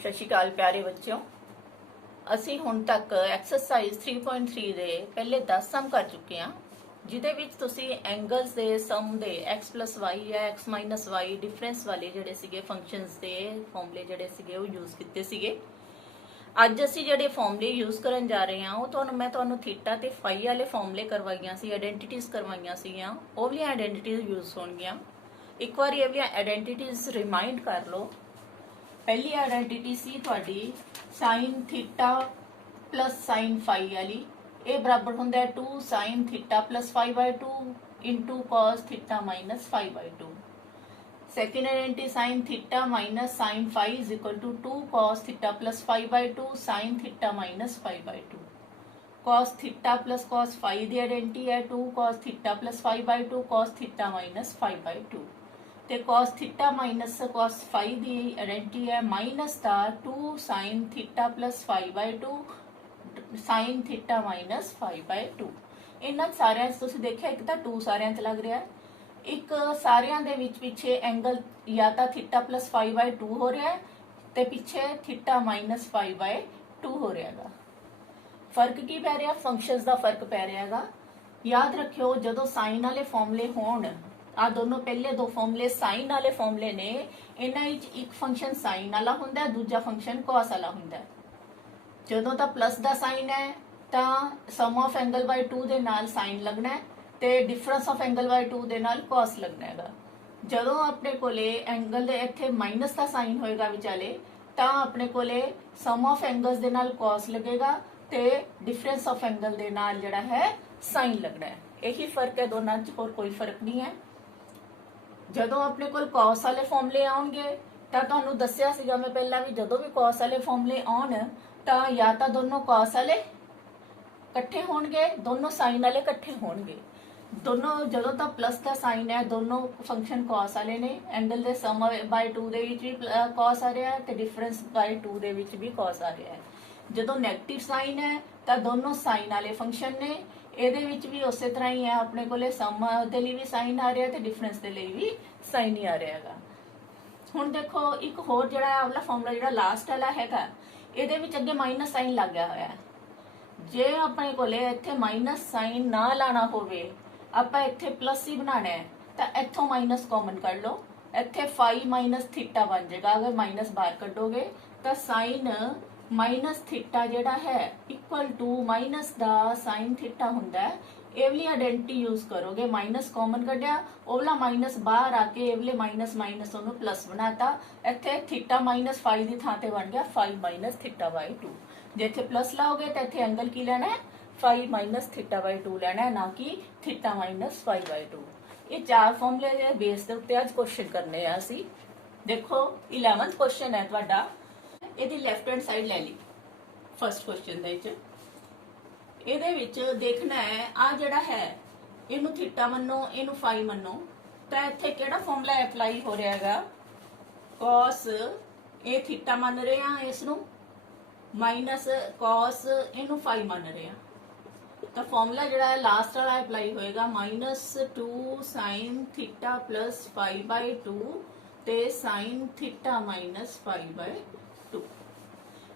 ਸਤਿ ਸ਼੍ਰੀ ਅਕਾਲ ਪਿਆਰੇ ਬੱਚਿਓ। ਅਸੀਂ ਹੁਣ ਤੱਕ ਐਕਸਰਸਾਈਜ਼ 3.3 ਦੇ ਪਹਿਲੇ 10 ਸਮ ਕਰ ਚੁੱਕੇ ਹਾਂ, ਜਿਹਦੇ ਵਿੱਚ ਤੁਸੀਂ ਐਂਗਲਸ ਦੇ ਸਮ ਦੇ x y ਜਾਂ x y ਡਿਫਰੈਂਸ ਵਾਲੇ ਜਿਹੜੇ ਸੀਗੇ ਫੰਕਸ਼ਨਸ ਦੇ ਫਾਰਮੂਲੇ ਜਿਹੜੇ ਸੀਗੇ ਉਹ ਯੂਜ਼ ਕੀਤੇ ਸੀਗੇ। ਅੱਜ ਅਸੀਂ ਜਿਹੜੇ ਫਾਰਮੂਲੇ ਯੂਜ਼ ਕਰਨ ਜਾ ਰਹੇ ਹਾਂ ਉਹ ਮੈਂ ਤੁਹਾਨੂੰ ਥੀਟਾ ਤੇ ਫਾਈ ਵਾਲੇ ਫਾਰਮੂਲੇ ਕਰਵਾਈਆਂ ਸੀ, ਆਇਡੈਂਟੀਟੀਜ਼ ਕਰਵਾਈਆਂ ਸੀਗੀਆਂ। ਉਹ ਵਾਲੀਆਂ ਆਇਡੈਂਟੀਟੀਜ਼ ਯੂਜ਼ ਹੋਣਗੀਆਂ। ਇੱਕ ਵਾਰੀ ਇਹ ਵਾਲੀਆਂ ਆਇਡੈਂਟੀਟੀਜ਼ ਰਿਮਾਈਂਡ ਕਰ ਲਓ। पहली आइडेंटिटी सी थोड़ी sine theta plus sine phi वाली, ये बराबर होंगे 2 sine theta plus 5/2 into cos theta minus 5/2। Second identity sine theta minus sine phi is equal to 2 cos theta plus 5/2 sine theta minus 5/2। Cos theta plus cos phi की identity है 2 cos theta plus 5/2 cos theta minus 5/2। ਤੇ cos theta minus cos phi ਦੀ identity ਹੈ minus ਦਾ 2 sin theta plus 5/2 sin theta minus 5/2। ਇਹਨਾਂ ਸਾਰਿਆਂ 'ਚ ਤੁਸੀਂ ਦੇਖਿਆ ਇੱਕ ਤਾਂ 2 ਸਾਰਿਆਂ 'ਚ ਲੱਗ ਰਿਹਾ, ਇੱਕ ਸਾਰਿਆਂ ਦੇ ਵਿੱਚ ਪਿੱਛੇ ਐਂਗਲ ਜਾਂ ਤਾਂ थीटा प्लस 5/2 ਹੋ ਰਿਹਾ ਤੇ ਪਿੱਛੇ थीटा माइनस 5/2 ਹੋ ਰਿਹਾਗਾ। ਫਰਕ ਕੀ ਪੈ ਰਿਹਾ? ਫੰਕਸ਼ਨਸ ਦਾ ਫਰਕ ਪੈ ਰਿਹਾਗਾ। ਯਾਦ ਰੱਖਿਓ ਜਦੋਂ ਸਾਈਨ ਵਾਲੇ ਫਾਰਮੂਲੇ ਹੋਣ, आ दोनों पहले दो फॉर्मूले साइन वाले फॉर्मूले ने, इन्हां विच एक फंक्शन साइन वाला हुंदा है, दूजा फंक्शन कॉस वाला हुंदा है। जदों तां प्लस दा साइन है तां सम ऑफ एंगल बाय 2 दे नाल साइन लगना है ते डिफरेंस ऑफ एंगल बाय 2 दे नाल कॉस लगना हैगा। जदों अपने कोले एंगल दे इत्थे माइनस दा साइन होएगा विचाले तां अपने कोले सम ऑफ एंगल्स दे नाल कॉस लगेगा ते डिफरेंस ऑफ एंगल दे नाल जिहड़ा है साइन लगना है। यही फर्क है दोनों च, होर कोई फर्क नहीं है। ਜਦੋਂ ਆਪਣੇ ਕੋਲ cos ਵਾਲੇ ਫਾਰਮੂਲੇ ਆਉਣਗੇ ਤਾਂ ਤੁਹਾਨੂੰ ਦੱਸਿਆ ਸੀਗਾ ਮੈਂ ਪਹਿਲਾਂ ਵੀ, ਜਦੋਂ ਵੀ cos ਵਾਲੇ ਫਾਰਮੂਲੇ ਆਉਣ ਤਾਂ ਜਾਂ ਤਾਂ ਦੋਨੋਂ cos ਵਾਲੇ ਇਕੱਠੇ ਹੋਣਗੇ, ਦੋਨੋਂ sin ਵਾਲੇ ਇਕੱਠੇ ਹੋਣਗੇ। ਦੋਨੋਂ ਜਦੋਂ ਤਾਂ ਪਲੱਸ ਦਾ ਸਾਈਨ ਹੈ, ਦੋਨੋਂ ਫੰਕਸ਼ਨ cos ਵਾਲੇ ਨੇ, ਐਂਗਲ ਦੇ ਸਮ ਬਾਈ 2 ਦੇ ਵਿੱਚ ਵੀ cos ਆ ਰਿਹਾ ਤੇ ਡਿਫਰੈਂਸ ਬਾਈ 2 ਦੇ ਵਿੱਚ ਵੀ cos ਆ ਰਿਹਾ ਹੈ। ਜਦੋਂ ਨੈਗੇਟਿਵ ਸਾਈਨ ਹੈ ਤਾਂ ਦੋਨੋਂ ਸਾਈਨ ਵਾਲੇ ਫੰਕਸ਼ਨ ਨੇ, ਇਹਦੇ ਵਿੱਚ ਵੀ ਉਸੇ ਤਰ੍ਹਾਂ ਹੀ ਹੈ। ਆਪਣੇ ਕੋਲੇ ਸਮ ਦੇ ਲਈ ਵੀ ਸਾਈਨ ਆ ਰਿਹਾ ਤੇ ਡਿਫਰੈਂਸ ਦੇ ਲਈ ਵੀ ਸਾਈਨ ਹੀ ਆ ਰਿਹਾ ਹੈਗਾ। ਹੁਣ ਦੇਖੋ ਇੱਕ ਹੋਰ ਜਿਹੜਾ ਆਵਲਾ ਫਾਰਮੂਲਾ ਜਿਹੜਾ ਲਾਸਟ ਵਾਲਾ ਹੈਗਾ, ਇਹਦੇ ਵਿੱਚ ਅੱਗੇ ਮਾਈਨਸ ਸਾਈਨ ਲੱਗ ਗਿਆ ਹੋਇਆ ਹੈ। ਜੇ ਆਪਣੇ ਕੋਲੇ ਇੱਥੇ ਮਾਈਨਸ ਸਾਈਨ ਨਾ ਲਾਣਾ ਹੋਵੇ, ਆਪਾਂ ਇੱਥੇ ਪਲੱਸ ਹੀ ਬਣਾਣਾ ਹੈ, ਤਾਂ ਇੱਥੋਂ ਮਾਈਨਸ ਕਾਮਨ ਕੱਢ ਲਓ, ਇੱਥੇ फाई माइनस थीटा बन जाएगा। अगर माइनस बाहर कटोगे तो साइन माइनस थीटा जिहड़ा है इक्वल टू माइनस दा साइन थीटा हुंदा है। एवली आइडेंटिटी यूज करोगे, माइनस कॉमन कढ़िया, ओवला माइनस बाहर आके एवले माइनस माइनस ओनू प्लस बनाता, इत्थे थीटा माइनस फाई दी थां ते बन गया फाई माइनस थीटा बाई 2। जे इत्थे प्लस लाओगे तो इत्थे एंगल की लेना है फाई माइनस थीटा बाई 2 लेना है, ना कि थीटा माइनस फाई बाई 2। ये 4 फॉर्मूले दे बेस दे उत्ते अज क्वेश्चन करने आ असी। देखो 11th क्वेश्चन है तुहाडा, इहदी लेफ्ट हैंड साइड ले ली फर्स्ट क्वेश्चन दे विच। इहदे विच देखना है आ जिहड़ा है इहनू थीटा मन्नो, इहनू फाई मन्नो, तां इत्थे किहड़ा फॉर्मूला अप्लाई हो रहा हैगा? cos ए थीटा मान रहे हां, इसनू माइनस cos इहनू फाई मान रहे हां, तो फॉर्मूला जो है लास्ट वाला अप्लाई होएगा माइनस 2 साइन थीटा प्लस 5/2 ते साइन थीटा माइनस 5/2।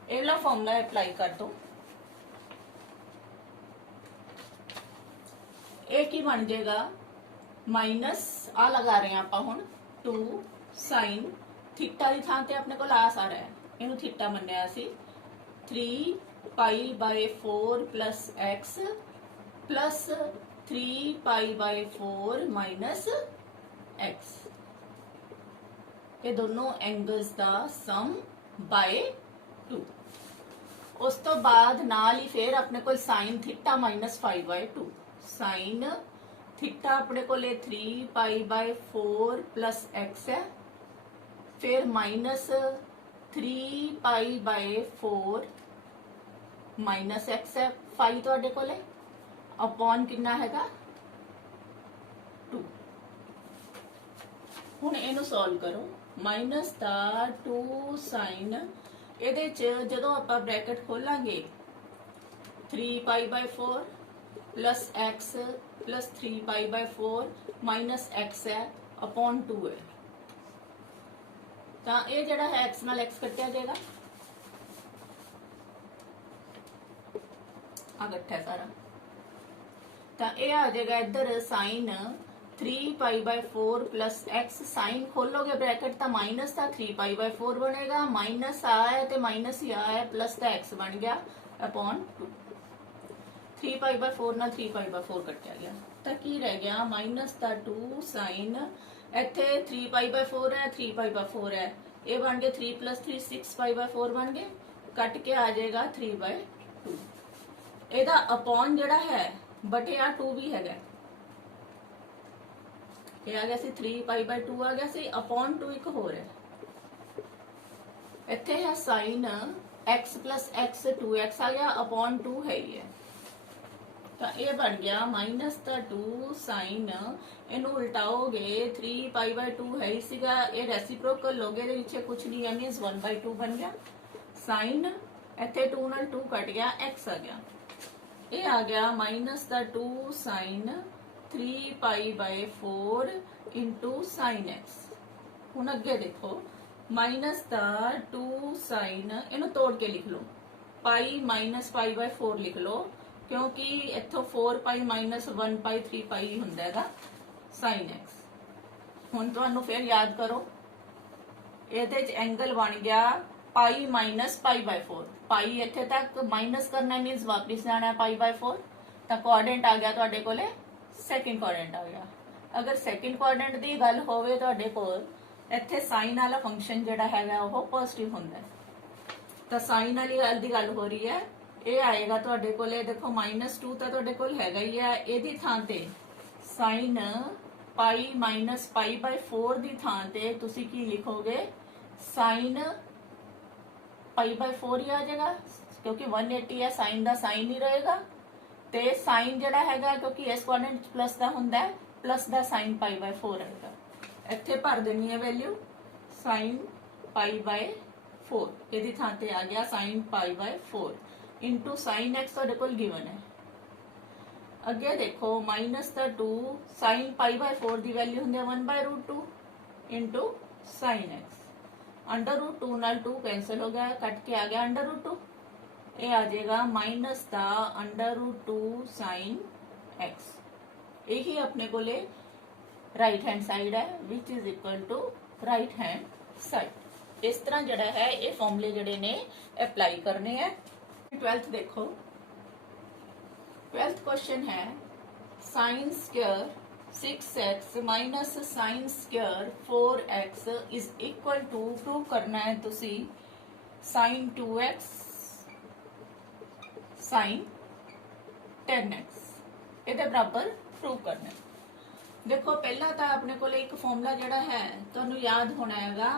ये वाला फॉर्मूला अप्लाई कर दो। एक ही बन जाएगा माइनस आ लगा रहे हैं आप हुण 2 साइन थीटा की थां ते अपने को लास आ रहा है, इनू थीटा मन्निया सी 3π/4 plus x plus 3π/4 minus x. ये दोनों एंगल्स का सम बाय 2। उस तो बाद नाल ही फिर अपने को sign theta minus 5/2, sine theta अपने को 3π/4 प्लस एक्स है, फिर माइनस 3π/4 माइनस एक्स है, फाई तुहाडे कोले अपॉन कितना हैगा 2। हुण इहनू सॉल्व करो, माइनस दा 2 साइन, इहदे च जदों आपां ब्रैकेट खोलांगे 3π/4 plus x plus 3π/4 minus x है अपॉन 2 है, तो ये जिहड़ा है एक्स नाल एक्स कटिया जाएगा, ਆ ਇਕੱਠਾ ਸਾਰਾ। ਤਾਂ ਇਹ ਆ ਜਾਏਗਾ ਇੱਧਰ sin 3π/4 प्लस x साइन खोलोगे ब्रैकेट तो माइनस का 3π/4 बनेगा, माइनस आ है तो माइनस ही आ है, प्लस का x बन गया अपॉन 2। 3π/4 ना 3π/4 कटिया गया तो की रह गया माइनस का 2 साइन, इत्थे 3π/4 है 3π/4 है, ये बन गए 3 + 3 6π/4 बन गए, कट के आ जाएगा 3/2। ਇਹਦਾ अपॉन जड़ा है बटे आ 2 भी है, ये आ गया सी 3π/2 आ गया सी, अपॉन 2 एक होर है, इत्थे है साइन x + x 2x आ गया, अपॉन 2 है ही है, तो ये बन गया माइनस का 2 साइन, इनू उल्टाओगे 3π/2 है ही सीगा, ये रेसिप्रोकल लोगे दे पीछे कुछ नहीं है, मींस 1/2 बन गया, साइन इत्थे 2 नाल 2 कट गया, x आ गया, ये आ गया माइनस का 2 साइन 3π/4 इंटू साइन एक्स। हुण अगे देखो माइनस का 2 साइन, इनू तोड़ के लिख लो, पाई माइनस π/4 लिख लो, क्योंकि इत्थों 4π माइनस 1π 3π ही हुंदा हैगा साइन एक्स। हुण तुहानू फिर याद करो, इहदे च एंगल बन गया पाई माइनस π/4, पाई इत्थे तक माइनस करना मीनस वापस जाना है π/4, तो कोआर्डिनेट आ गया तुहाडे कोले सैकेंड क्वाड्रेंट आ गया। अगर सैकेंड क्वाड्रेंट की गल होवे तुहाडे कोल, इत्थे साइन वाला फंक्शन जिहड़ा हैगा वो पॉजिटिव हुंदा है, तो साइन वाली गल दी गल हो रही है, ये आएगा तुहाडे कोले, देखो -2 तो तुहाडे कोल हैगा ही है, इहदी थां ते साइन पाई माइनस π/4 दी थां ते तुसी की लिखोगे, साइन π/4 ही आ जाएगा, क्योंकि 180 है, साइन दा साइन ही रहेगा, ते साइन जड़ा हैगा क्योंकि इस कोऑर्डिनेट प्लस का हुंदा है, प्लस का साइन π/4 आएगा, इत्थे भर देनी है वैल्यू साइन π/4, इहदी थां ते आ गया साइन π/4 इंटू साइन एक्स तुहाडे कोल गिवन है। अगे देखो माइनस का 2 साइन π/4 की वैल्यू हुंदी है 1/√2 इंटू साइन एक्स, √2 नाल 2 कैंसिल हो गया, कट के आ गया √2, ये आ जाएगा माइनस का √2 साइन एक्स, यही अपने को राइट हैंड साइड है, which is equal to right hand side. इस तरह जड़ा है ये फॉर्मूले जड़े ने अप्लाई करने हैं। 12th देखो, 12th क्वेश्चन है sine square 6x minus sine square 4x is equal to, prove करना है तुसी साइन 2x साइन 10x ਇਹਦੇ बराबर प्रूव करना है। देखो पहला तो अपने को एक फॉर्मूला जड़ा है तुहानू याद होना हैगा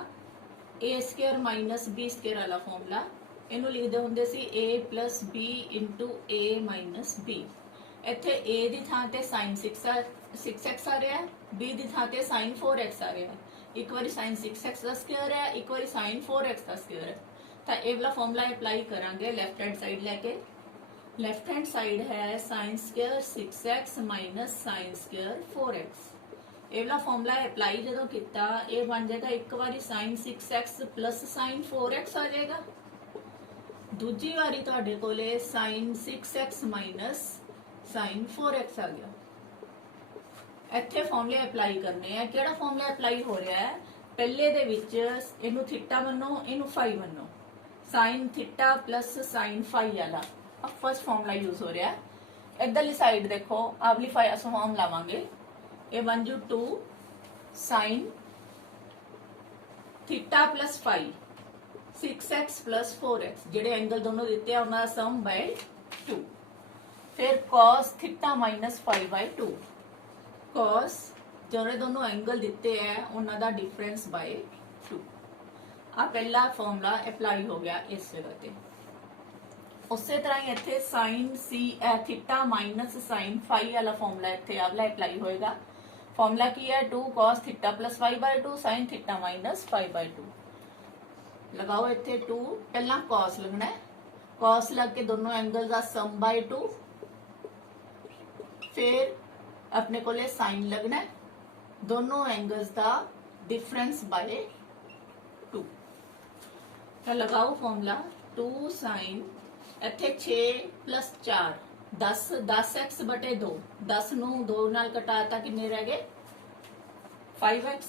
a² माइनस b² वाला फॉर्मूला, इनू लिखते होंगे सी a plus b into a minus b, इत्थे a दी थां ते साइन 6x आ रहा है, b दी थां ते साइन 4x आ रहा है, एक बार साइन 6x का स्क्वायर है, एक बार साइन 4x का स्क्वायर है, तो ये वाला फॉर्मूला अप्लाई करांगे लेफ्ट हैंड साइड लैके। लेफ्ट हैंड साइड है sine square 6x minus sine square 4x, ये वाला फॉर्मूला अप्लाई जो किया ये बन जाएगा, एक बारी sign 6x plus sign 4x आ जाएगा, दूजी बारी तुहाडे कोले sign 6x minus sign 4x आ गया। इत्थे फॉर्मूले अप्लाई करने हैं, किहड़ा फॉर्मूला अप्लाई हो रहा है, पहले दे विच इनू थीटा मनो, इनू फाई मनो, sine theta plus sine phi वाला फर्स्ट फॉर्मूला यूज हो रहा है। इधरली साइड देखो अगली फॉर्म लावांगे, ये बन जू 2 sine theta plus phi 6x plus 4x, जेडे एंगल दोनों दिते हैं उनका सम बाय 2, फिर cos theta minus phi by 2, cos जोड़े दोनों एंगल दिते हैं उन्हों का डिफरेंस बाय 2। आ पहला फॉर्मूला अप्लाई हो गया इस जगह पे। उस तरह ही इत्थे sine theta minus sine phi वाला फॉर्मूला इत्थे अगला अप्लाई होएगा। फॉर्मूला की है 2 cos theta plus phi by 2 sine theta minus phi by 2। लगाओ इत्थे 2, पहला cos लगना है, cos लग के दोनों एंगल का सम बाय 2, फिर अपने को साइन लगना है, दोनों एंगल्स का डिफरेंस बाय 2। तो लगाओ फॉर्मूला 2 साइन इत्थे 6 प्लस 4 10x बटे 2, 10 ਨੂੰ 2 ਨਾਲ ਘਟਾਤਾ ਕਿੰਨੇ ਰਹਿ ਗਏ 5x।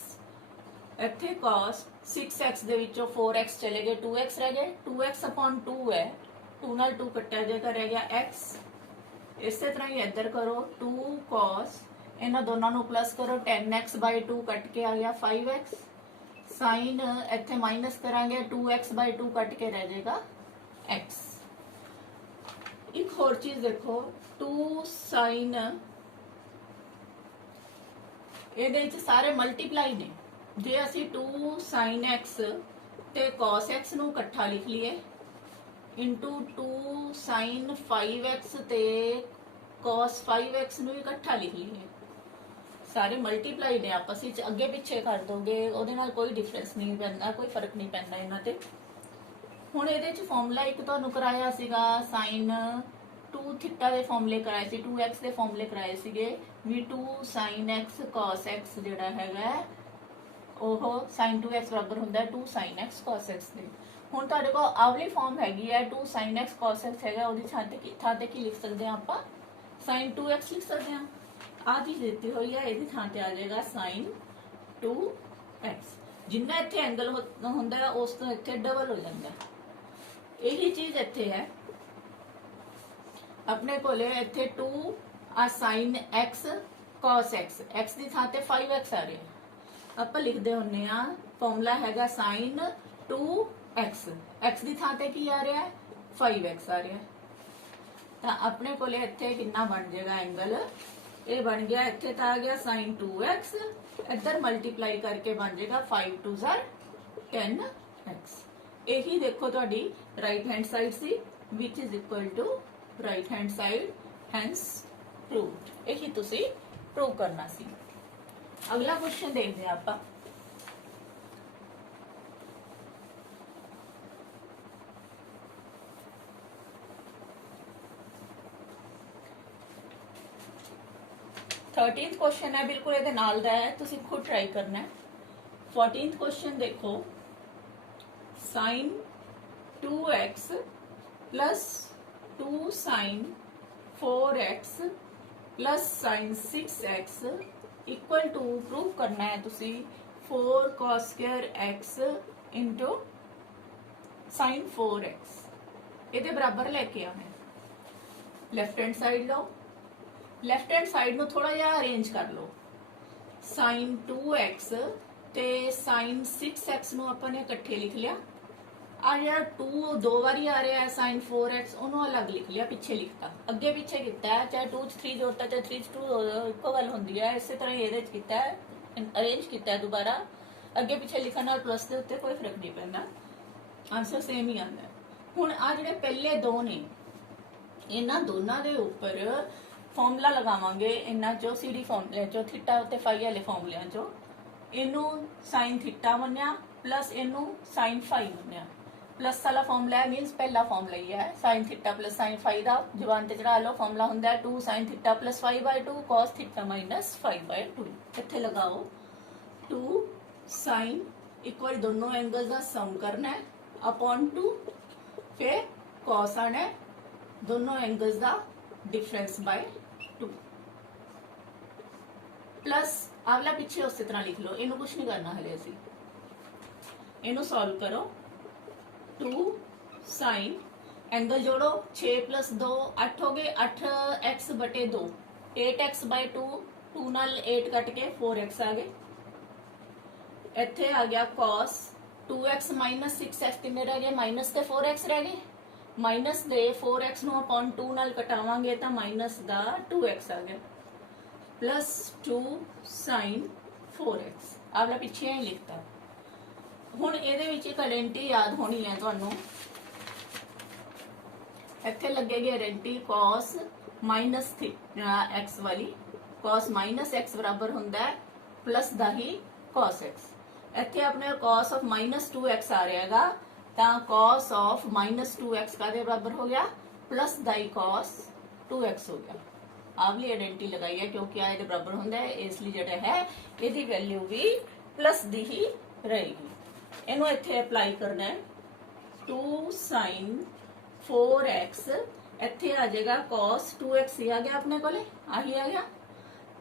ਇੱਥੇ cos 6x ਦੇ ਵਿੱਚੋਂ 4x ਚਲੇ ਗਏ 2x ਰਹਿ ਗਏ 2x/2 ਹੈ 2 ਨਾਲ 2 ਕੱਟਿਆ ਜਾਏਗਾ ਰਹਿ ਗਿਆ x। ਇਸੇ ਤਰ੍ਹਾਂ ਹੀ ਇੱਧਰ ਕਰੋ 2 cos ਇਹਨਾਂ ਦੋਨਾਂ ਨੂੰ ਪਲੱਸ ਕਰੋ 10x/2 ਕੱਟ ਕੇ ਆ ਗਿਆ 5x। ਸਾਈਨ ਇੱਥੇ ਮਾਈਨਸ ਕਰਾਂਗੇ 2x/2 ਕੱਟ ਕੇ ਰਹਿ ਜਾਏਗਾ x। एक होर चीज देखो 2 साइन ਇਹਦੇ ਵਿੱਚ ਸਾਰੇ ਮਲਟੀਪਲਾਈ ਨੇ। ਜੇ ਅਸੀਂ 2 sin x ਤੇ cos x ਨੂੰ ਇਕੱਠਾ ਲਿਖ ਲਈਏ ਇਨਟੂ 2 sin 5x ਤੇ cos 5x ਨੂੰ ਇਕੱਠਾ ਲਿਖ ਲਈਏ, ਸਾਰੇ ਮਲਟੀਪਲਾਈ ਨੇ ਆਪਸ ਵਿੱਚ। ਅੱਗੇ ਪਿੱਛੇ ਕਰ ਦੋਗੇ ਉਹਦੇ ਨਾਲ ਕੋਈ ਡਿਫਰੈਂਸ ਨਹੀਂ ਪੈਂਦਾ, ਕੋਈ ਫਰਕ ਨਹੀਂ ਪੈਂਦਾ ਇਹਨਾਂ ਤੇ। ਹੁਣ ਇਹਦੇ ਚ ਫਾਰਮੂਲਾ ਇੱਕ ਤੁਹਾਨੂੰ ਕਰਾਇਆ ਸੀਗਾ sin 2 ਥੀਟਾ ਦੇ ਫਾਰਮੂਲੇ ਕਰਾਏ ਸੀ, 2x ਦੇ ਫਾਰਮੂਲੇ ਕਰਾਏ ਸੀਗੇ ਵੀ 2 sin x cos x ਜਿਹੜਾ ਹੈਗਾ ਉਹ sin 2x ਬਰਾਬਰ ਹੁੰਦਾ ਹੈ 2 sin x cos x ਦੇ। ਹੁਣ ਤੁਹਾਡੇ ਕੋਲ ਆਵਲੀ ਫਾਰਮ ਹੈਗੀ ਹੈ 2 sin x cos x ਹੈਗਾ, ਉਹਦੀ ਥਾਂ ਤੇ ਕੀ ਲਿਖ ਸਕਦੇ ਹਾਂ ਆਪਾਂ sin 2x ਲਿਖ ਸਕਦੇ ਹਾਂ। ਆਹ ਚੀਜ਼ ਦਿੱਤੀ ਹੋਈ ਹੈ, ਇਹਦੀ ਥਾਂ ਤੇ ਆ ਜਾਏਗਾ sin 2x। ਜਿੰਨਾ ਇੱਥੇ ਐਂਗਲ ਹੁੰਦਾ ਹੈ ਉਸ ਤੋਂ ਇੱਥੇ ਡਬਲ ਹੋ ਜਾਂਦਾ ਹੈ। यही चीज इत्थे है अपने कोले इत्थे 2 आ sin x cos x, x दी थां ते 5x आ रहा है। आपां लिखदे हुन्ने आ फॉर्मूला हैगा sin 2x, x दी थां ते की आ रहा है 5x आ रहा है। तां अपने कोले इत्थे कितना बन जाएगा एंगल, ये बन गया इत्थे तां आ गया sin 2x, इधर मल्टीप्लाई करके बन जाएगा 5 2 10x। यही देखो ਤੁਹਾਡੀ राइट हैंड साइड सी which is equal to right hand side, hence proved। यही ਤੁਸੀਂ प्रूव करना सी। अगला क्वेश्चन देखते हैं ਆਪਾਂ। थर्टीनथ क्वेश्चन है, बिल्कुल ਇਹਦੇ ਨਾਲ ਦਾ ਹੈ, ਤੁਸੀਂ खुद ट्राई करना है। 14th क्वेश्चन देखो sin 2x plus 2 sin 4x plus sin 6x equal to prove करना है तुसी 4 cos square x into sin 4x ਇਹਦੇ ਬਰਾਬਰ ਲੈ ਕੇ ਆਉਣਾ। ਲੈਫਟ हैंड साइड लो, ਲੈਫਟ हैंड साइड ਨੂੰ ਥੋੜਾ ਜਿਹਾ ਅਰੇਂਜ ਕਰ ਲਓ। sin 2x ਤੇ sin 6x ਨੂੰ ਆਪਾਂ ਨੇ ਇਕੱਠੇ ਲਿਖ ਲਿਆ। आ ਜਿਹੜਾ 2 दो बारी आ रहा है sin 4x ਉਹਨੂੰ अलग लिख लिया, पीछे लिखता, अगे पीछे किया है, चाहे 2 च 3 जोड़ता चाहे 3 च 2 ਇੱਕੋ ਗੱਲ ਹੁੰਦੀ ਹੈ। ਇਸੇ ਤਰ੍ਹਾਂ ਇਹਦੇ ਚ ਕੀਤਾ ਹੈ, ਅਰੇਂਜ ਕੀਤਾ ਹੈ ਦੁਬਾਰਾ, ਅੱਗੇ ਪਿੱਛੇ ਲਿਖਣ ਨਾਲ ਪਲੱਸ ਦੇ ਉੱਤੇ ਕੋਈ ਫਰਕ ਨਹੀਂ ਪੈਂਦਾ, ਆਨਸਰ ਸੇਮ ਹੀ ਆਉਂਦਾ। ਹੁਣ ਆ ਜਿਹੜੇ ਪਹਿਲੇ ਦੋ ਨੇ ਇਹਨਾਂ ਦੋਨਾਂ ਦੇ ਉੱਪਰ ਫਾਰਮੂਲਾ ਲਗਾਵਾਂਗੇ, ਇਹਨਾਂ ਚੋਂ ਸੀਡੀ ਫਾਰਮੂਲੇ ਚੋਂ ਥੀਟਾ ਤੇ ਫਾਈ ਵਾਲੇ ਫਾਰਮੂਲਿਆਂ ਚੋਂ ਇਹਨੂੰ sin ਥੀਟਾ ਮੰਨਿਆ प्लस इनू sin फाई ਮੰਨਿਆ। प्लस वाला फॉर्मूला है मीनस पहला फॉर्मूला ही है sin theta plus sin phi का जबान ते चढ़ा लो। फॉर्मूला होंदा है 2 sin theta plus 5/2 cos theta minus 5/2। इत्थे लगाओ 2 sin इक्वल दोनों एंगल्स का सम करना है अपॉन 2, फिर cos आना है दोनों एंगल्स का डिफरेंस बाय 2 प्लस अगला पीछे उस तरह लिख लो, इनू कुछ नहीं करना हले असी। इनू सॉल्व करो 2 sin एंगल जोड़ो 6 प्लस 2 8 हो गए, 8x बटे 2 8x बाय 2, 2 नाल 8 कट के 4x आ गए। इत्थे आ गया cos 2x माइनस 6x किन्ने रह गए, माइनस ते 4x रह गए, माइनस दे 4x नू अपॉन 2 नाल कटावांगे तो माइनस दा 2x आ गया प्लस 2 sin 4x। अगला पीछे ही लिखता। ਹੁਣ ਇਹਦੇ ਵਿੱਚ ਇੱਕ ਆਇਡੈਂਟੀ ਯਾਦ ਹੋਣੀ ਹੈ ਤੁਹਾਨੂੰ, ਇੱਥੇ ਲੱਗੇਗੀ ਆਇਡੈਂਟੀ cos ਮਾਈਨਸ x ਵਾਲੀ। cos ਮਾਈਨਸ x ਬਰਾਬਰ ਹੁੰਦਾ ਹੈ ਪਲੱਸ ਦਾ ਹੀ cos x। ਇੱਥੇ ਆਪਣੇ cos ਆਫ ਮਾਈਨਸ 2x ਆ ਰਿਹਾ ਹੈਗਾ ਤਾਂ cos ਆਫ ਮਾਈਨਸ 2x ਕਾਦੇ ਬਰਾਬਰ ਹੋ ਗਿਆ ਪਲੱਸ ਦਾ ਹੀ cos 2x ਹੋ ਗਿਆ। ਆਵਲੀ ਆਇਡੈਂਟੀ ਲਗਾਈ ਹੈ ਕਿਉਂਕਿ ਆ ਇਹਦੇ ਬਰਾਬਰ ਹੁੰਦਾ ਹੈ, ਇਸ ਲਈ ਜਿਹੜਾ ਹੈ ਇਹਦੀ ਵੈਲਿਊ ਵੀ ਪਲੱਸ ਦੀ ਹੀ ਰਹੇਗੀ। ਇਹਨੂੰ ਇੱਥੇ ਅਪਲਾਈ ਕਰਨਾ ਹੈ 2 sin 4x ਇੱਥੇ ਆ ਜਾਏਗਾ cos 2x ਹੀ ਆ ਗਿਆ ਆਪਣੇ ਕੋਲੇ, ਆਹੀ ਆ ਗਿਆ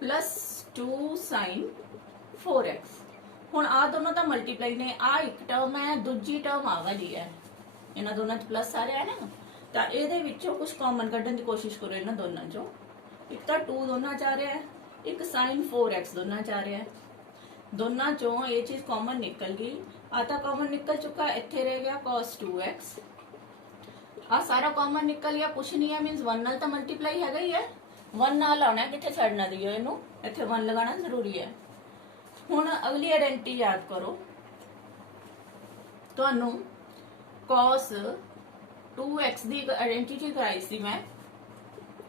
प्लस 2 sin 4x। ਹੁਣ ਆ ਦੋਨੋਂ ਤਾਂ ਮਲਟੀਪਲਾਈ ਨੇ, ਆ ਇੱਕ ਟਰਮ ਹੈ, ਦੂਜੀ ਟਰਮ ਆ ਗਈ ਹੈ, ਇਹਨਾਂ ਦੋਨਾਂ 'ਚ ਪਲੱਸ ਆ ਰਿਹਾ ਹੈ ਨਾ, ਤਾਂ ਇਹਦੇ ਵਿੱਚੋਂ ਕੁਝ ਕਾਮਨ ਕੱਢਣ ਦੀ ਕੋਸ਼ਿਸ਼ ਕਰੋ ਇਹਨਾਂ ਦੋਨਾਂ 'ਚੋਂ। ਇੱਕ ਤਾਂ 2 ਦੋਨਾਂ 'ਚ ਆ ਰਿਹਾ ਹੈ, ਇੱਕ sin 4x ਦੋਨਾਂ 'ਚ ਆ ਰਿਹਾ ਹੈ, ਦੋਨਾਂ 'ਚੋਂ ਇਹ ਚੀਜ਼ ਕਾਮਨ ਨਿਕਲ ਗਈ। ਆ ਤਾਂ ਕਾਮਨ ਨਿਕਲ ਚੁੱਕਾ, ਇੱਥੇ ਰਹਿ ਗਿਆ cos 2x, ਆ ਸਾਰਾ ਕਾਮਨ ਨਿਕਲ ਗਿਆ, ਕੁਛ ਨਹੀਂ ਹੈ, ਮੀਨਸ 1 ਨਾਲ ਤਾਂ ਮਲਟੀਪਲਾਈ ਹੈਗਾ ਹੀ ਹੈ, 1 ਨਾਲ ਆਉਣਾ, ਕਿੱਥੇ ਛੱਡਣਾ ਦਿਓ ਇਹਨੂੰ, ਇੱਥੇ 1 ਲਗਾਉਣਾ ਜ਼ਰੂਰੀ ਹੈ। ਹੁਣ ਅਗਲੀ ਆਇਡੈਂਟੀ ਯਾਦ ਕਰੋ, ਤੁਹਾਨੂੰ cos 2x ਦੀ ਆਇਡੈਂਟੀ ਕਰਾਈ ਸੀ ਮੈਂ।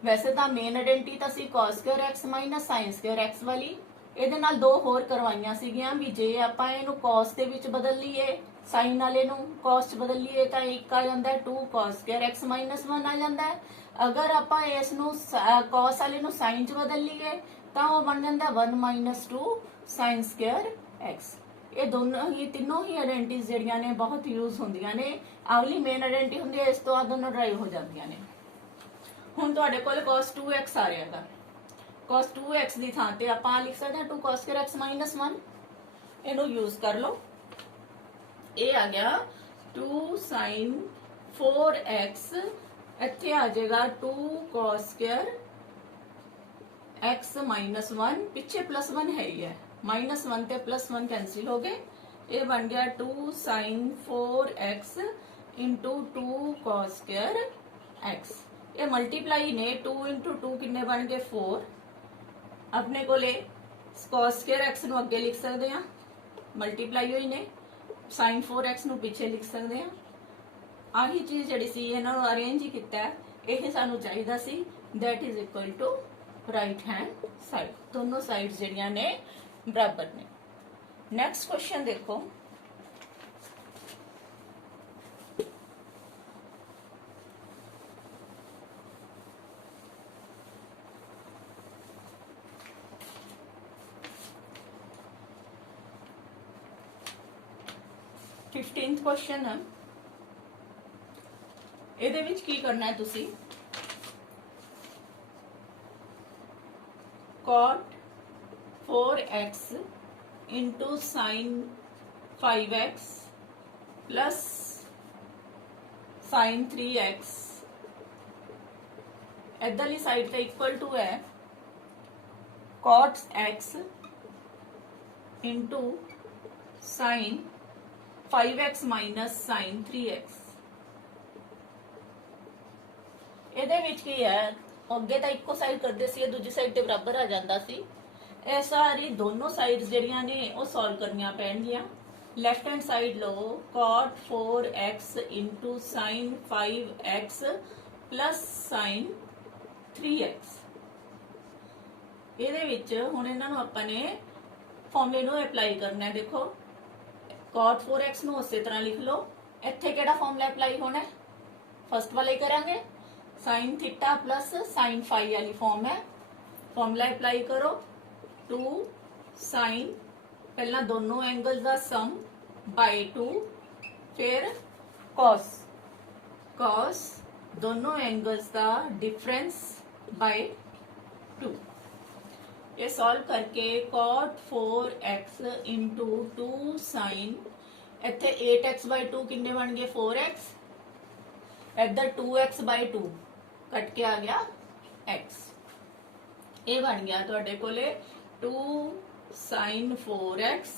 ਵੈਸੇ ਤਾਂ ਮੇਨ ਆਇਡੈਂਟੀ ਤਾਂ ਸੀ cos square x minus sin square x ਵਾਲੀ, ਇਹਦੇ ਨਾਲ ਦੋ ਹੋਰ ਕਰਵਾਈਆਂ ਸੀਗੀਆਂ ਵੀ ਜੇ ਆਪਾਂ ਇਹਨੂੰ cos ਦੇ ਵਿੱਚ ਬਦਲ ਲਈਏ, sin ਵਾਲੇ ਨੂੰ cos ਚ ਬਦਲ ਲਈਏ ਤਾਂ ਇੱਕ ਆ ਜਾਂਦਾ ਹੈ 2 cos ਸਕੁਅਰ x ਮਾਈਨਸ 1 ਆ ਜਾਂਦਾ ਹੈ। ਅਗਰ ਆਪਾਂ ਇਸ ਨੂੰ cos ਵਾਲੇ ਨੂੰ sin ਚ ਬਦਲ ਲਈਏ ਤਾਂ ਉਹ ਬਣ ਜਾਂਦਾ 1 ਮਾਈਨਸ 2 sin ਸਕੁਅਰ x। ਇਹ ਦੋਨੋਂ ਹੀ ਤਿੰਨੋਂ ਹੀ ਆਇਡੈਂਟੀਜ਼ ਜਿਹੜੀਆਂ ਨੇ ਬਹੁਤ ਯੂਜ਼ ਹੁੰਦੀਆਂ ਨੇ। ਅਗਲੀ ਮੇਨ ਆਇਡੈਂਟੀ ਹੁੰਦੀ ਹੈ, ਇਸ ਤੋਂ ਬਾਅਦ ਦੋਨੋਂ ਡਰਾਈਵ ਹੋ ਜਾਂਦੀਆਂ ਨੇ। ਹੁਣ ਤੁਹਾਡੇ ਕੋਲ cos 2x ਆ ਰਿਹਾ ਹੈਗਾ, cos 2x ਦੀ ਥਾਂ ਤੇ ਆਪਾਂ ਲਿਖ ਸਕਦੇ ਹਾਂ 2 cos ਸਕੁਅਰ x ਮਾਈਨਸ 1, ਇਹਨੂੰ ਯੂਜ਼ ਕਰ ਲਓ। ਇਹ ਆ ਗਿਆ 2 sin 4x, ਇੱਥੇ ਆ ਜਾਏਗਾ 2 cos ਸਕੁਅਰ x ਮਾਈਨਸ 1, ਪਿੱਛੇ ਪਲੱਸ 1 ਹੈ ਹੀ ਹੈ, माइनस 1 ਤੇ प्लस 1 कैंसिल हो गए, ये बन गया 2 sin 4x into 2 cos square x। ये मल्टीप्लाई ने 2 इंटू 2 किन्ने बन गए 4, अपने को cos स्क्वायर x ਨੂੰ ਅੱਗੇ ਲਿਖ ਸਕਦੇ ਹਾਂ, ਮਲਟੀਪਲਾਈ ਹੋਈ ਨੇ, sin 4x ਨੂੰ ਪਿੱਛੇ ਲਿਖ ਸਕਦੇ ਹਾਂ। ਆਹੀ ਚੀਜ਼ ਜਿਹੜੀ ਸੀ ਇਹਨਾਂ ਨੂੰ ਅਰੇਂਜ ਹੀ ਕੀਤਾ ਹੈ, ਇਹ ਸਾਨੂੰ ਚਾਹੀਦਾ ਸੀ, that is equal to right hand side, दोनों साइड्स ਜਿਹੜੀਆਂ ਨੇ बराबर ने। नेक्स्ट क्वेश्चन देखो, फिफ्टींथ क्वेश्चन है, ਇਹਦੇ ਵਿੱਚ ਕੀ ਕਰਨਾ ਹੈ ਤੁਸੀਂ, cot 4x into sin 5x plus sin 3x इधरली साइड का इक्वल टू है cot x into sin 5x minus sin 3x। ਇਹਦੇ ਵਿੱਚ ਕੀ ਹੈ, ਅੱਗੇ ਤਾਂ ਇੱਕੋ ਸਾਈਡ ਕਰਦੇ ਸੀ, ਦੂਜੀ ਸਾਈਡ ਤੇ ਬਰਾਬਰ ਆ ਜਾਂਦਾ ਸੀ। ਇਹ ਸਾਰੀ ਦੋਨੋਂ ਸਾਈਡਸ ਜਿਹੜੀਆਂ ਨੇ ਉਹ ਸੋਲਵ ਕਰਨੀਆਂ ਪੈਣਗੀਆਂ। ਲੈਫਟ ਹੈਂਡ ਸਾਈਡ ਲਓ cot 4x into sin 5x plus sin 3x। ਇਹਦੇ ਵਿੱਚ ਹੁਣ ਇਹਨਾਂ ਨੂੰ ਆਪਾਂ ਨੇ ਫਾਰਮੂਲੇ ਨੂੰ ਅਪਲਾਈ ਕਰਨਾ ਹੈ। ਦੇਖੋ cot 4x ਨੂੰ ਉਸੇ ਤਰ੍ਹਾਂ ਲਿਖ ਲਓ, ਇੱਥੇ ਕਿਹੜਾ ਫਾਰਮੂਲਾ ਅਪਲਾਈ ਹੋਣਾ ਹੈ, ਫਸਟ ਵਾਲਾ ਹੀ ਕਰਾਂਗੇ, sin theta plus sin phi वाली फॉर्म है, फॉर्मूला अप्लाई करो 2 sin पहला दोनों एंगल्स का सम बाय 2, फिर cos cos दोनों एंगल्स का डिफरेंस बाय 2। ये सॉल्व करके cot 4x इंटू 2 sin इत्थे 8x बाय 2 किन्ने बन गए 4x, इधर 2x बाय 2 कट के आ गया x, ये बन गया तुहाडे कोले 2 sin 4x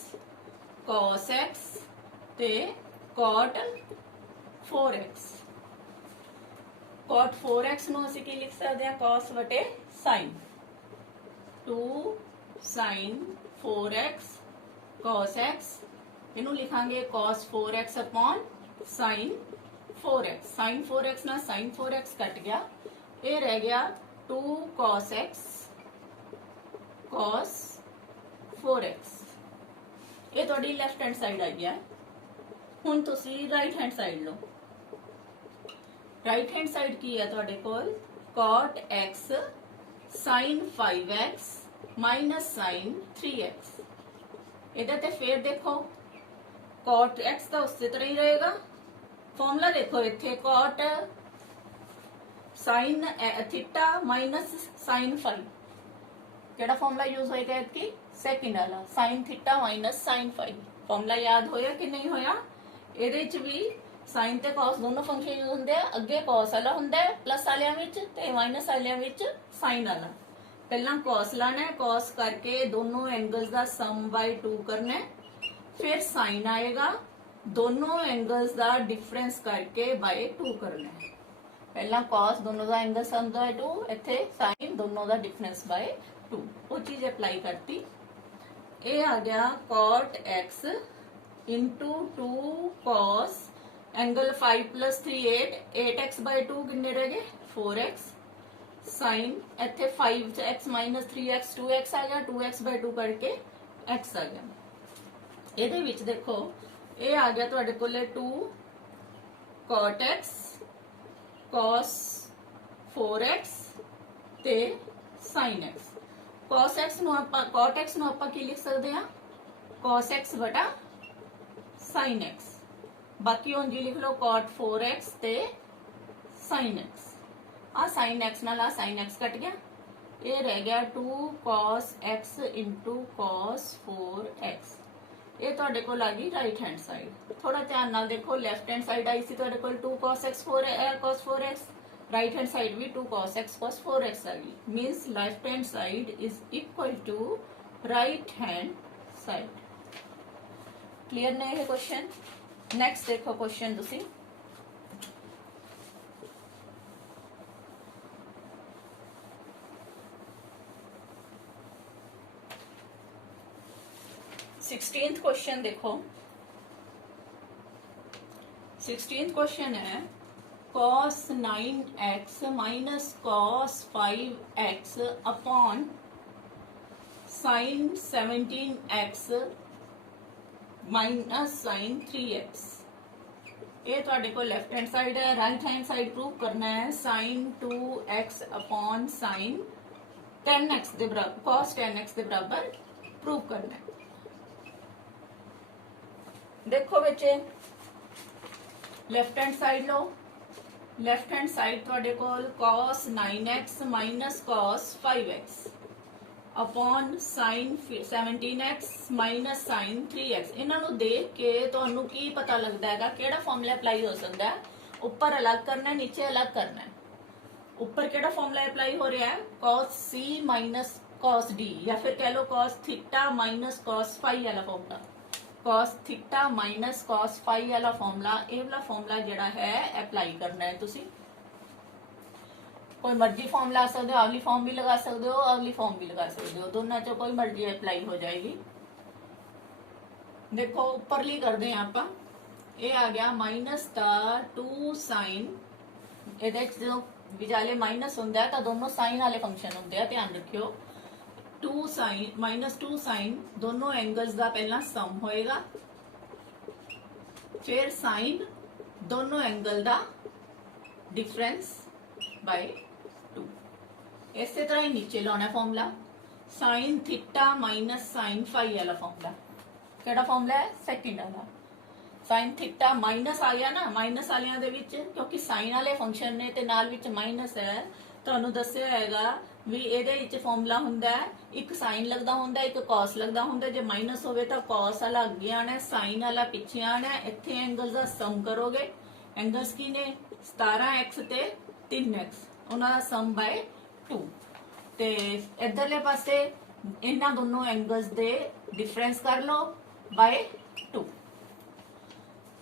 cos x ते cot 4x। cot 4x ਨੂੰ ਅਸੀਂ ਕੀ ਲਿਖ ਸਕਦੇ ਹਾਂ, cos ਵਟੇ sin, 2 sin 4x cos x, ਇਹਨੂੰ ਲਿਖਾਂਗੇ cos 4x upon sin 4x, sin 4x ना sin 4x कट गया, ये रह गया 2 cos x cos 4x। ये थोड़ी लेफ्ट हैंड साइड आ गया। हुण तुसी राइट हैंड साइड लो, राइट हैंड साइड की है तुहाडे कोल cot x sin 5x minus sin 3x। इधर ते फिर देखो cot x तो उसी तरह ही रहेगा, फॉर्मूला देखो इत्थे cot sine theta minus sine phi केड़ा फॉर्मूला यूज होएगा इसकी सेकंड वाला sine theta minus sine phi formula याद होया कि नहीं होया ਇਹਦੇ ਚ ਵੀ साइन ਤੇ cos दोनों फंक्शन यूज ਹੁੰਦੇ ਆ ਅੱਗੇ cos ਵਾਲਾ ਹੁੰਦਾ ਹੈ प्लस ਵਾਲਿਆਂ ਵਿੱਚ ਤੇ ਮਾਈਨਸ ਵਾਲਿਆਂ ਵਿੱਚ sin ਵਾਲਾ ਪਹਿਲਾਂ cos ਲਾਣਾ है cos करके दोनों एंगल्स ਦਾ सम बाय 2 करना है फिर sin आएगा दोनों एंगल्स ਦਾ डिफरेंस करके बाय 2 करना है पहला cos दोनों ਦਾ एंगल सम बाय 2 ਇੱਥੇ sin दोनों ਦਾ डिफरेंस बाय 2 वो चीज अप्लाई करती ये आ गया cot x into 2 cos angle 5 plus 3 8 8x by 2 किन्ने रह गए 4x साइन इतने 5x माइनस 3x 2x आ गया 2x बाय 2 करके x आ गया ਇਹਦੇ ਵਿੱਚ देखो ये आ गया ਤੁਹਾਡੇ ਕੋਲੇ 2 cot x cos 4x ਤੇ sin x cos x ਨੂੰ ਆਪਾਂ cot x ਨੂੰ ਆਪਾਂ ਕੀ ਲਿਖ ਸਕਦੇ ਹਾਂ cos x बटा sin x बाकी ਹੁਣ ਜੀ ਲਿਖ ਲਓ cot 4x ਤੇ sin x ਆ sin x ਨਾਲ ਆ sin x कट गया ਇਹ ਰਹਿ ਗਿਆ 2 cos x cos 4x ਇਹ ਤੁਹਾਡੇ ਕੋਲ ਆ ਗਈ ਰਾਈਟ ਹੈਂਡ ਸਾਈਡ ਥੋੜਾ ਧਿਆਨ ਨਾਲ ਦੇਖੋ ਲੈਫਟ ਹੈਂਡ ਸਾਈਡ ਆਈ ਸੀ ਤੁਹਾਡੇ ਕੋਲ 2 cos x cos 4x right hand side भी 2 cos x cos 4x आ गई means left hand side is equal to right hand side clear नहीं है क्वेश्चन नेक्स्ट देखो क्वेश्चन तुसी सिक्सटीन्थ क्वेश्चन देखो 16th क्वेश्चन है cos 9x minus cos 5x upon sin 17x minus sin 3x ये ਤੁਹਾਡੇ ਕੋਲ लेफ्ट हैंड साइड है राइट हैंड साइड प्रूव करना है sin 2x upon sin 10x ਦੇ बराबर cos 10x ਦੇ बराबर प्रूव करना है देखो बच्चे लेफ्ट हैंड साइड लो लेफ्ट हैंड साइड ਤੁਹਾਡੇ ਕੋਲ cos 9x minus cos 5x upon sin 17x minus sin 3x ਇਹਨਾਂ ਨੂੰ ਦੇਖ ਕੇ ਤੁਹਾਨੂੰ ਕੀ ਪਤਾ ਲੱਗਦਾ ਹੈਗਾ ਕਿਹੜਾ ਫਾਰਮੂਲਾ ਅਪਲਾਈ ਹੋ ਸਕਦਾ ਹੈ ਉੱਪਰ ਅਲੱਗ ਕਰਨਾ ਹੈ ਨੀਚੇ ਅਲੱਗ ਕਰਨਾ ਹੈ ਉੱਪਰ ਕਿਹੜਾ ਫਾਰਮੂਲਾ ਅਪਲਾਈ ਹੋ ਰਿਹਾ ਹੈ cos c minus cos d ਜਾਂ ਫਿਰ ਕਹਿ ਲਓ cos theta minus cos phi ਵਾਲਾ formula cos theta minus cos phi वाला फॉर्मूला ये वाला फॉर्मूला जड़ा है अप्लाई करना है तुसी कोई मर्जी फॉर्म ला सकते हो अगली फॉर्म भी लगा सकते हो अगली फॉर्म भी लगा सकते हो दोनों चो कोई मर्जी अप्लाई हो जाएगी देखो ऊपरली कर दें आप ये आ गया माइनस का 2 साइन ये जो विचाले माइनस होंगे तो दोनों साइन वाले फंक्शन होंगे ध्यान रखियो 2 साइन माइनस 2 साइन दोनों एंगल्स का पहला सम होएगा फिर साइन दोनों एंगल का डिफरेंस बाय 2 इसी तरह ही नीचे लाना formula sine theta minus sine phi वाला फॉर्मूला केड़ा फॉर्मूला है सेकंड वाला साइन थीटा माइनस आ गया ना माइनस वालियां दे विच क्योंकि साइन वाले फंक्शन ने ते नाल विच माइनस है ਤੁਹਾਨੂੰ ਦੱਸਿਆ ਹੈਗਾ ਵੀ ਇਹਦੇ ਵਿੱਚ ਫਾਰਮੂਲਾ ਹੁੰਦਾ ਹੈ ਇੱਕ ਸਾਈਨ ਲੱਗਦਾ ਹੁੰਦਾ ਇੱਕ cos ਲੱਗਦਾ ਹੁੰਦਾ ਜੇ ਮਾਈਨਸ ਹੋਵੇ ਤਾਂ cos ਵਾਲਾ ਅੱਗੇ ਆਣਾ ਸਾਈਨ ਵਾਲਾ ਪਿੱਛੇ ਆਣਾ ਇੱਥੇ ਐਂਗਲਸ ਦਾ ਸਮ ਕਰੋਗੇ ਐਂਗਲਸ ਕੀ ਨੇ 17x ਤੇ 3x ਉਹਨਾਂ ਦਾ ਸਮ ਬਾय 2 ਤੇ ਇਧਰਲੇ ਪਾਸੇ ਇਹਨਾਂ ਦੋਨੋਂ ਐਂਗਲਸ ਦੇ डिफरेंस कर लो बाय 2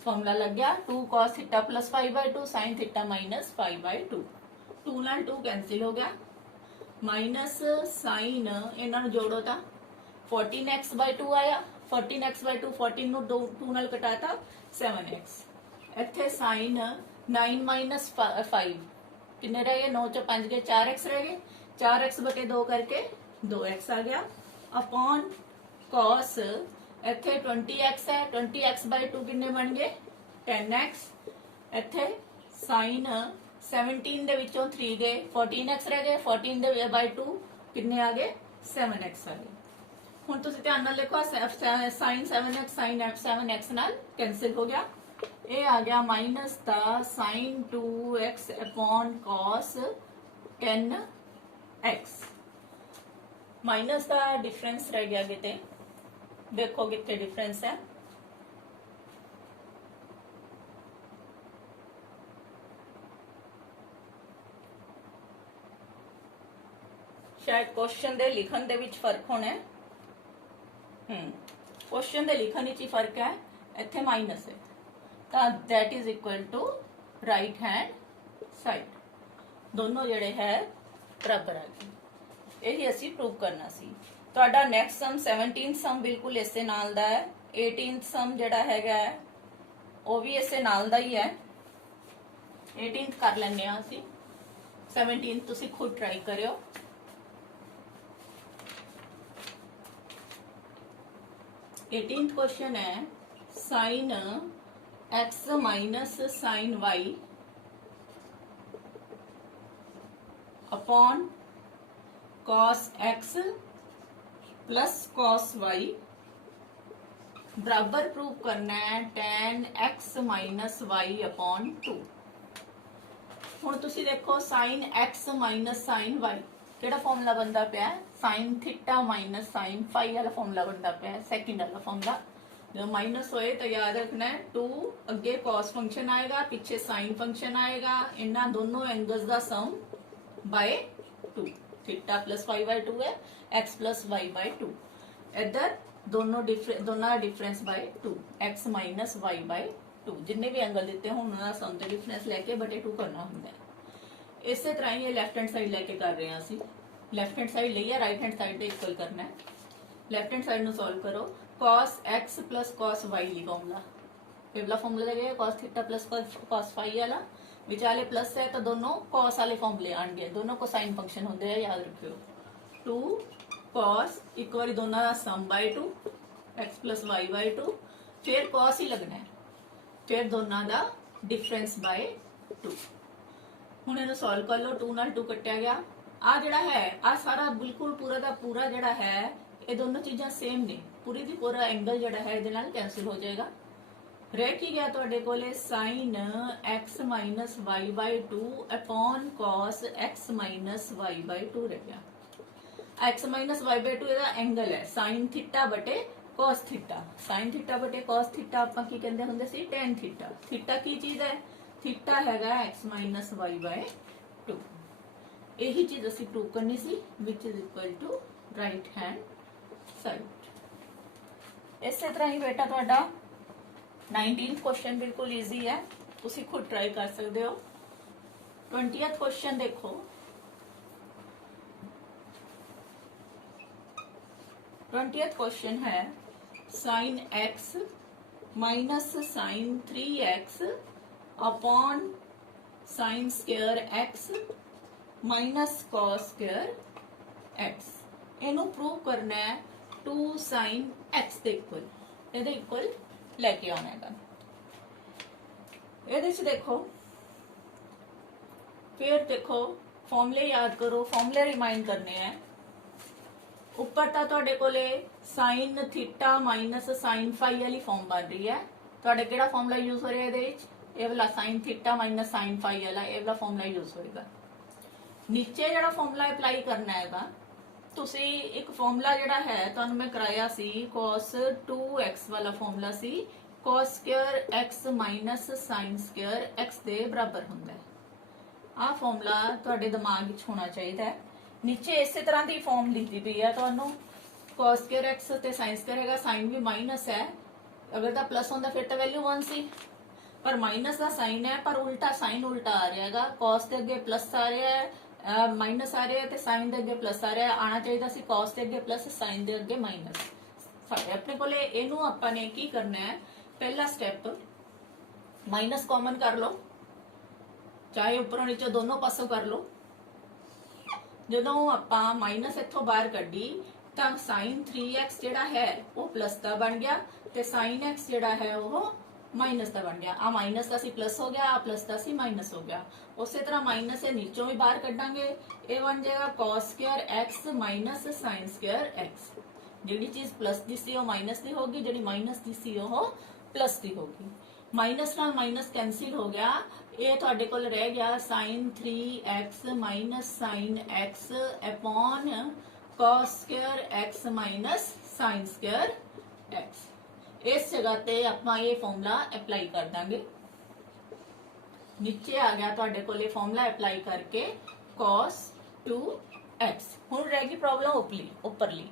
फॉर्मूला लग गया 2 cos theta plus 5/2 sin theta minus 5/2 2 नाल 2 कैंसिल हो गया माइनस साइन इन्हां नूं जोड़ो तां 14x/2 आया 14x/2 14 नूं 2 नाल कटाता 7x इत्थे साइन 9 माइनस 5 कितने रह गए 9 चो 5 गए 4x रह गए 4x/2 करके 2x आ गया अपॉन cos इत्थे 20x है 20x/2 कितने बन गए 10x इत्थे sin 17 दे विचों 3 गए 14x रह गए 14 दे बाय 2 कितने आ गए 7x आ गए हुण तुसीं ध्यान नाल देखो sin 7x sin 7x नाल कैंसिल हो गया ये आ गया माइनस का sine 2x upon cos 10x। Minus का डिफरेंस रह गया कितने, देखो कितने डिफरेंस है। शायद क्वेश्चन दे लिखन दे विच फर्क होना है। क्वेश्चन दे लिखन विच ही फर्क है, इत्थे माइनस है तो that is equal to right hand side, दोनों जड़े है बराबर आ गए। यही असी प्रूव करना सी। तुहाडा नेक्स्ट सम 17th सम बिल्कुल इसे नाल दा है, 18th सम जड़ा हैगा है वो भी इसे नाल दा ही है। 18th कर लेने असी, 17th तुसी खुद ट्राई करियो। एटीन्थ क्वेश्चन है sine x minus sine y upon cos x plus cos y बराबर प्रूव करना है tan x minus y upon 2। हुण तुसी देखो sine x minus sine y केड़ा फॉर्मूला बनता पाया, sine theta minus sine phi वाला फॉर्मूला बनता पाया, सेकंड वाला फॉर्मूला। जब माइनस होए तो याद रखना है 2 अगे कॉस फंक्शन आएगा, पीछे साइन फंक्शन आएगा, इन्ना दोनों एंगल्स का sum by 2। Theta plus phi by 2 है, एक्स प्लस वाई बाय 2। इधर दोनों difference by 2, x minus y by 2। जिन्ने भी एंगल दिते हो उन्होंने सम का डिफरेंस लेके बटे 2 करना होंगे। इसे तरह ही ये लेफ्ट हैंड साइड लेके कर रहे हैं असी। लेफ्ट हैंड साइड लिया, राइट हैंड साइड इक्वल करना है। लेफ्ट हैंड साइड नु सॉल्व करो, cos x plus cos y ली फॉर्मूला, पहला फॉर्मूला लगेगा cos theta plus cos phi वाला, विचाले प्लस है तो दोनों cos वाले फॉर्मूले आएंगे, दोनों को साइन फंक्शन होते हैं, याद रखियो। 2 cos एक बार दोनों का sum by 2 x plus y by 2, फिर cos ही लगना है, फिर दोनों का डिफरेंस बाय 2। हुण इहनूं सॉल्व कर लो, 2 नाल 2 कट्टिया गया। आ जिहड़ा है आ सारा बिल्कुल पूरा दा पूरा जिहड़ा है ये दोनों चीज़ां सेम ने, पूरी दी पूरा एंगल जिहड़ा है इहदे नाल कैंसिल हो जाएगा। रह की गया तुहाडे कोले sine x minus y by 2 upon cos x minus y by 2 रह गया। एक्स माइनस वाई बाय 2 इहदा एंगल है साइन थीटा बटे कॉस थीटा। साइन थीटा बटे कॉस थीटा आपां की कहंदे हुंदे सी टेन थीटा। थीटा की चीज है, थीटा हैगा एक्स माइनस वाई बाय 2। यही चीज असी प्रूव करनी सी, which is equal to right hand side. इसे तरह ही बेटा तुहाडा 19th क्वेश्चन बिल्कुल इजी है, तुसी खुद ट्राई कर सकते हो। 20th क्वेश्चन देखो, 20th क्वेश्चन है sine x minus sine 3x upon sine square x minus cos square x. इनू प्रूव करना है 2 साइन एक्स के इक्वल, ये इक्वल लेके आना है। ये देखो, फिर देखो फॉर्मूले याद करो, फॉर्मूले रिमाइंड करने हैं। ऊपर तो तुहाडे कोले sine theta minus sine phi वाली फॉर्म बन रही है। तुहाडे केड़ा फॉर्मूला यूज हो रहा है इहदे विच, ये वाला sine theta minus sine phi वाला, ये वाला फॉर्मूला यूज होएगा। नीचे जिहड़ा फॉर्मूला अप्लाई करना हैगा, तुसी एक फॉर्मूला जिहड़ा है तुहानू मैं कराया सी cos 2x वाला फॉर्मूला सी, cos square x minus sine square x दे बराबर हुंदा है। आ फॉर्मूला तुहाडे दिमाग विच होना चाहिए। नीचे इस तरह की फॉर्म लिखी पई है तुहानू, cos स्क्वायर x ते साइन स्क्वायर हैगा, साइन भी माइनस है, अगर दा प्लस होंदा फिर तो वैल्यू 1 सी, पर माइनस का साइन है, पर उल्टा साइन उल्टा आ रहा है, cos के अगे प्लस आ रहा है, माइनस आ रहा है, ते साइन दे अगे प्लस आ रहा है। आना चाहिए सी cos के अगे प्लस, साइन दे अगे माइनस। साडे अपने कोले इनू आपां ने की करना है, पहला स्टेप माइनस कॉमन कर लो, चाहे ऊपरों नीचे दोनों पासों कर लो। जदों आपां माइनस इत्थों बाहर कड्डी तां साइन 3x जिहड़ा है वो प्लस का बन गया, ते साइन x जिहड़ा है वो माइनस का बन गया। आ माइनस का सी प्लस हो गया, आ प्लस का सी माइनस हो गया। उसी तरह माइनस से नीचों भी बाहर कड्डांगे, ये बन जाएगा cos square x minus sine square x। जिहड़ी चीज प्लस दी सी वो माइनस दी होगी, जिहड़ी माइनस दी सी वो प्लस दी होगी। ਮਾਈਨਸ ਨਾਲ ਮਾਈਨਸ ਕੈਂਸਲ ਹੋ ਗਿਆ। ਇਹ ਤੁਹਾਡੇ ਕੋਲ ਰਹਿ ਗਿਆ sin 3x minus sin x upon cos square x minus sin square x। ਇਸ ਜਗ੍ਹਾ ਤੇ ਆਪਾਂ ਇਹ ਫਾਰਮੂਲਾ ਅਪਲਾਈ ਕਰ ਦਾਂਗੇ। नीचे आ गया ਤੁਹਾਡੇ ਕੋਲ ਇਹ ਫਾਰਮੂਲਾ ਅਪਲਾਈ ਕਰਕੇ cos 2x। ਹੁਣ ਰਹਿ ਗਈ ਪ੍ਰੋਬਲਮ ਉੱਪਰਲੀ।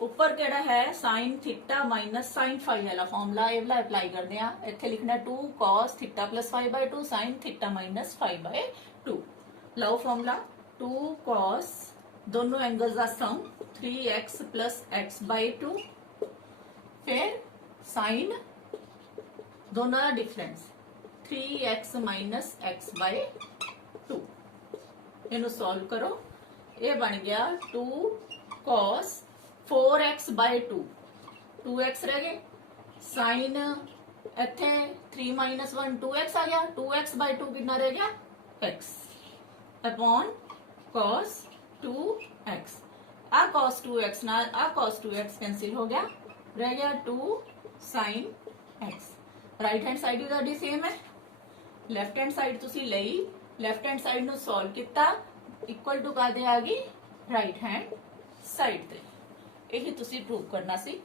ਉੱਪਰ ਕਿਹੜਾ ਹੈ sin θ minus sin φ ਵਾਲਾ ਫਾਰਮੂਲਾ, ਇਹ ਵਾਲਾ ਅਪਲਾਈ ਕਰਦੇ ਆ। ਇੱਥੇ ਲਿਖਣਾ 2 cos θ plus φ/2 sin θ minus φ/2। ਲਓ ਫਾਰਮੂਲਾ 2 cos दोनों एंगल्स का सम 3x plus x/2 फिर sin दोनों का डिफरेंस 3x minus x/2। इन्हें सॉल्व करो। ये बन गया 2 cos 4x/2, 2x रह गए। साइन इथे 3 minus 1 2x आ गया, 2x/2 कितना रह गया x अपॉन cos 2x। आ cos 2x ना आ cos 2x कैंसिल हो गया, रह गया 2 sin x। Right hand side भी ਤੁਹਾਡੀ सेम है। ਲੈਫਟ ਹੈਂਡ ਸਾਈਡ ਤੁਸੀਂ ਲਈ, ਲੈਫਟ ਹੈਂਡ ਸਾਈਡ ਨੂੰ ਸੋਲਵ ਕੀਤਾ, ਇਕੁਅਲ ਟੂ ਕਾਦੇ ਆ ਗਈ ਰਾਈਟ ਹੈਂਡ ਸਾਈਡ ਤੇ। ਇਹੀ ਤੁਸੀਂ ਪ੍ਰੂਵ ਕਰਨਾ ਸੀ।